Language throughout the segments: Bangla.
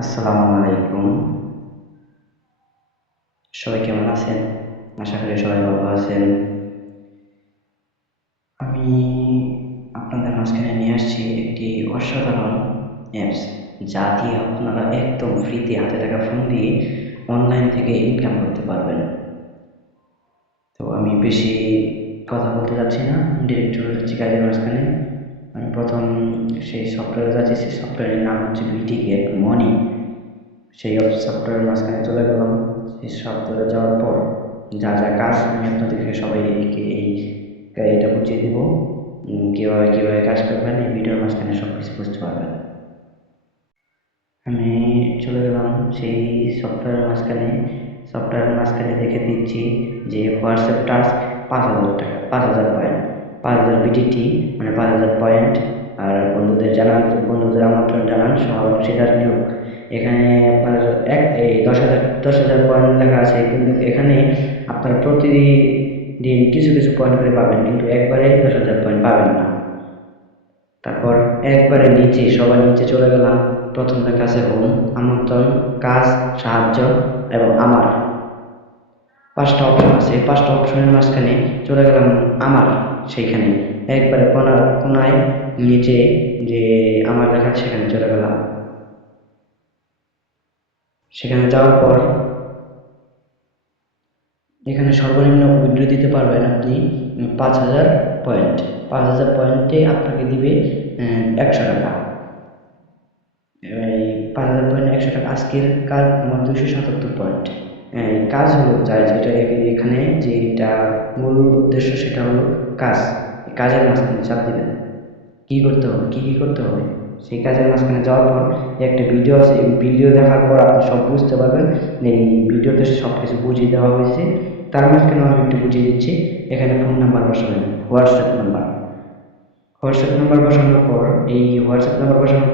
আসসালামু আলাইকুম। সবাই কেমন আছেন? আশা করি সবাই ভালো আছেন। আমি আপনাদের মাঝখানে নিয়ে আসছি একটি অসাধারণ অ্যাপস, যা দিয়ে আপনারা একদম ফ্রিতে হাতে থাকা ফোন দিয়ে অনলাইন থেকে ইনকাম করতে পারবেন। তো আমি বেশি কথা বলতে যাচ্ছি না, ডিরেক্ট চলে যাচ্ছি কাজের মাঝখানে। আমি প্রথম সেই সফটওয়্যারে যাচ্ছি, সেই সফটওয়্যারের নাম হচ্ছে বিটি গেট মনি। সেই সফটওয়্যারের মাঝখানে চলে গেলাম। সেই সফটওয়্যারে যাওয়ার পর যা যা কাজ আমি আপনাদেরকে সবাইকে এটা বুঝিয়ে দেবো। কীভাবে কীভাবে কাজ করবেন এই ভিডিওর মাঝখানে সব কিছু বুঝতে পারবেন। আমি চলে গেলাম সেই সফটওয়্যারের মাঝখানে দেখে দিচ্ছি যে হোয়াটসঅ্যাপ টাস্ক 5,000 টাকা, 5,000 পয়েন্ট, 5,000 বিটিটি, মানে 5,000 পয়েন্ট। আর বন্ধুদের জানান, বন্ধুদের আমন্ত্রণ জানান, সহ অংশীদার নিয়োগ। এখানে আপনার এই 10,000 পয়েন্ট লেখা আছে, কিন্তু এখানে আপনার প্রতিদিন কিছু কিছু পয়েন্ট করে পাবেন, কিন্তু একবারে 10,000 পয়েন্ট পাবেন না। তারপর একবারে নিচে, সবার নিচে চলে গেলাম। প্রথম লেখা আছে হোম, আমন্ত্রণ, কাজ, সাহায্য এবং আমার। 5টা অপশন আছে, 5টা অপশনের মাঝখানে চলে গেলাম আমার। সেইখানে একবারে কোনায় নিচে যে আমার লেখা, সেখানে চলে গেলাম। সেখানে যাওয়ার পর এখানে সর্বনিম্ন উইথড্র দিতে পারবেন আপনি 5,000 পয়েন্ট। 5,000 পয়েন্টে আপনাকে দিবে 100 টাকা। এই 5,000 পয়েন্ট 100 টাকা। আজকের কাজ আমার 277 পয়েন্ট। কাজ হলো যেটা এখানে যেটা মূল উদ্দেশ্য, সেটা হলো কাজ। কাজের মাঝখানে চাপ দিবেন, কী করতে হবে, কী করতে হবে। সেই কাজের মাঝখানে যাওয়ার পর একটা ভিডিও আছে, এই ভিডিও দেখার পর আপনি সব বুঝতে পারবেন। এই ভিডিওতে সব কিছু বুঝিয়ে দেওয়া হয়েছে। তার মাঝখানে আমি একটু বুঝিয়ে দিচ্ছি। এখানে ফোন নাম্বার বসাবেন, হোয়াটসঅ্যাপ নাম্বার। হোয়াটসঅ্যাপ নাম্বার বসানোর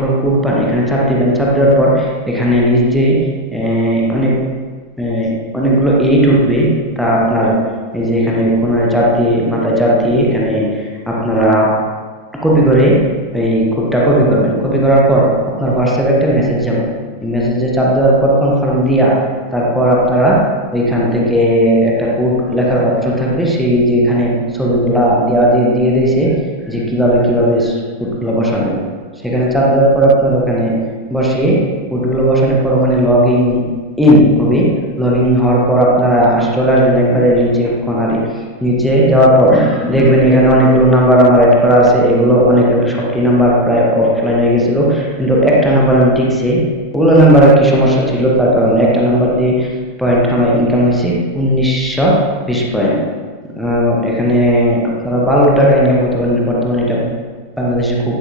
পর কোড পান, এখানে চাপ দিবেন। চাপ দেওয়ার পর এখানে নিচে অনেক অনেকগুলো এইট উঠবে। তা আপনার এই যে এখানে কোনায় চাপ দিয়ে, মাথায় চাপ দিয়ে এখানে আপনারা কপি করে এই কোডটা কপি করবেন। কপি করার পর আপনার হোয়াটসঅ্যাপে একটা মেসেজ যাবে। এই মেসেজে চাপ দেওয়ার পর কনফার্ম দিয়া, তারপর আপনারা ওইখান থেকে একটা কোড লেখার অপশন থাকবে, সেই যে এখানে ছবিগুলা দিয়ে দিয়েছে যে কিভাবে কিভাবে কোডগুলো বসাবে। সেখানে চাপ দেওয়ার পর আপনার ওখানে বসিয়ে কোডগুলো বসানোর পর ওখানে ইন হবে। লগ ইন হওয়ার পর আপনারা চলে আসবেন একবারে নিচে কোনারে। নিচে যাওয়ার পর দেখবেন এখানে অনেকগুলো নাম্বার আমার অ্যাড করা আছে। এগুলো অনেকগুলো, সবটি নাম্বার প্রায় অফলাইন হয়ে গেছিলো, কিন্তু একটা নাম্বার আমি টিকছে। ওগুলো নাম্বার আর কি সমস্যা ছিল, তার কারণে একটা নাম্বার দিয়ে পয়েন্ট আমার ইনকাম হয়েছে 1920 পয়েন্ট। এখানে আপনারা 12 টাকা ইনকাম করতে পারেন। বর্তমানে এটা বাংলাদেশে খুব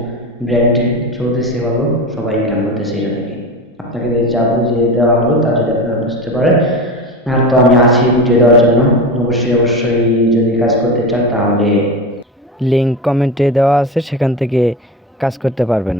ব্র্যান্ড চলতেছে, ভালো সবাই ইনকাম করতেছে এটা থেকে। আপনাকে যা বুঝিয়ে দেওয়া হলো তা যদি আপনারা বুঝতে পারেন, আর তো আমি আছি বুঝিয়ে দেওয়ার জন্য। অবশ্যই যদি কাজ করতে চান তাহলে লিঙ্ক কমেন্টে দেওয়া আছে, সেখান থেকে কাজ করতে পারবেন।